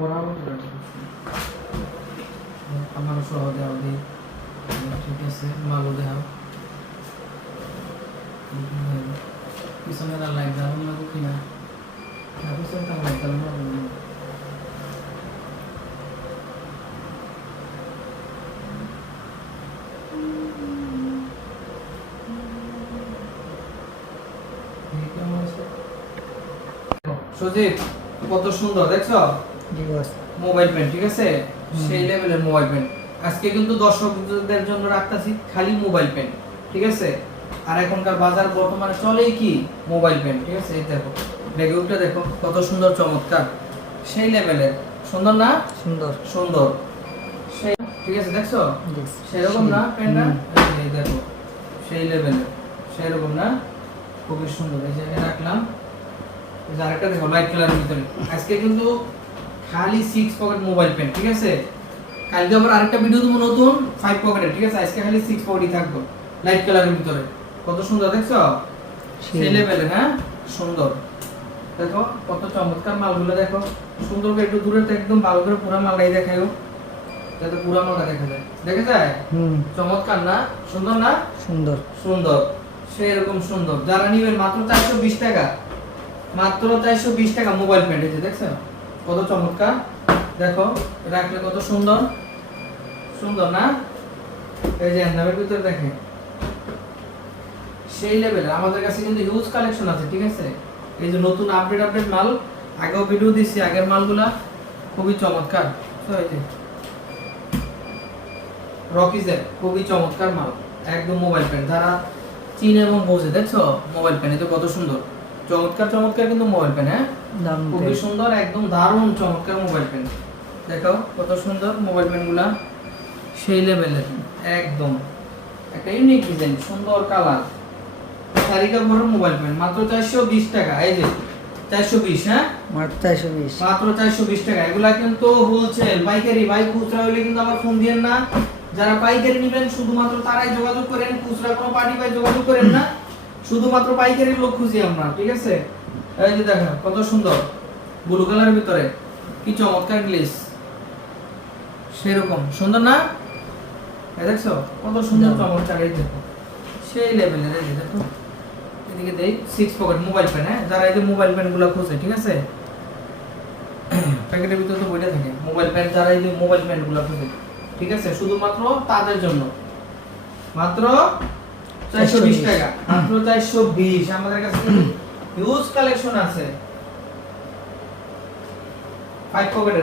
বরাবর আমার সহ দেওয়া দিই, ঠিক আছে। মালও দেওয়া পিছনে লাইট দেওয়া লাগবে কিনা, পিছনে তার লাইট দেওয়া লাগবে। সুজিত কত সুন্দর দেখছো মোবাইল পেন, ঠিক আছে। সেই লেভেলের মোবাইল পেন আজকে কিন্তু দর্শকদের জন্য রাখতেছি খালি মোবাইল পেন, ঠিক আছে। আর এখনকার বাজার বর্তমানে চলেই কি মোবাইল পেন, ঠিক আছে। এই দেখো ব্যাগটা দেখো কত সুন্দর চমৎকার, সেই লেভেলের সুন্দর না? সুন্দর সুন্দর সেই, ঠিক আছে। দেখছো সেরকম না পেনটা? এই দেখো সেই লেভেলের, সেরকম না? খুবই সুন্দর। এই যে রাখলাম। আরেকটা দেখো লাইট কালারের ভিতরে আজকে কিন্তু খালি 6 পকেট মোবাইল পেন, ঠিক আছে। কালকে আবার আরেকটা ভিডিও দেবো নতুন 5 পকেটের, ঠিক আছে। আজকে খালি 6 পকেটই থাকবে লাইট কালারের ভিতরে। কত সুন্দর দেখছো সেই লেভেলের, হ্যাঁ সুন্দর। দেখো কত চমৎকার মালগুলো দেখো, সুন্দর করে একটু দূরে থেকে একদম ভালো করে পুরো মালটাই দেখায়ও, যাতে পুরো মালটা দেখা যায়। দেখা যায়? চমৎকার না? সুন্দর না? সুন্দর সুন্দর সেরকম সুন্দর। যারা নিবেন মাত্র 420 টাকা, মাত্র 420 টাকা মোবাইল পেন। এই যে দেখছেন কত চমৎকার, দেখো রাখলে কত সুন্দর, সুন্দর না? এই যে হ্যান্ডব্যাগের ভিতরে দেখেন সেই লেভেলের। আমাদের কাছে কিন্তু হিউজ কালেকশন আছে, ঠিক আছে। এই যে নতুন আপডেট মাল, আগেও ভিডিও দিছি, আগের মালগুলা খুবই চমৎকার। তো এই যে রকিজের খুবই চমৎকার মাল, একদম মোবাইল পেন। যারা চিনে এবং বোঝে, দেখছো মোবাইল পেন এটা কত সুন্দর, চমৎকার চমৎকার কিন্তু মোবাইল পেন, হ্যাঁ খুবই সুন্দর, একদম দারুণ চমৎকার মোবাইল পেন। দেখো কত সুন্দর মোবাইল পেনগুলা, সেই লেভেলের একদম একটা ইউনিক ডিজাইন, সুন্দর কালার, সারিকা ভরের মোবাইল পেন মাত্র 420 টাকা। এই যে 420, হ্যাঁ মাত্র 420 টাকা। এগুলা কিন্তু হোলসেল, পাইকারি। ভাই খুচরা হলে কিন্তু আবার ফোন দিয়েন না। যারা পাইকারি নেবেন শুধুমাত্র তারাই যোগাযোগ করেন, খুচরা কোনো পার্টি ভাই যোগাযোগ করেন না, শুধুমাত্র পাইকারি লোক খুঁজি আমরা, ঠিক আছে। এই যে দেখেন কত সুন্দর ব্লু কালারের ভিতরে, কি চমৎকার গ্লেজ, সেরকম সুন্দর না? এই দেখছো কত সুন্দর চমৎকার, এই দেখো সেই লেভেলের। এই দেখো এদিকে দেই 6 পকেট মোবাইল পেন, হ্যাঁ যারা এই যে মোবাইল পেনগুলো খুঁজে, ঠিক আছে। প্যাকেটের ভিতরে তো বইটা থাকে মোবাইল পেন, যারা এই যে মোবাইল পেনগুলো খুঁজে, ঠিক আছে, শুধুমাত্র তাদের জন্য মাত্র 420 টাকা, মাত্র 420। আমাদের কাছে হিউজ কালেকশন আছে 5 পকেটের।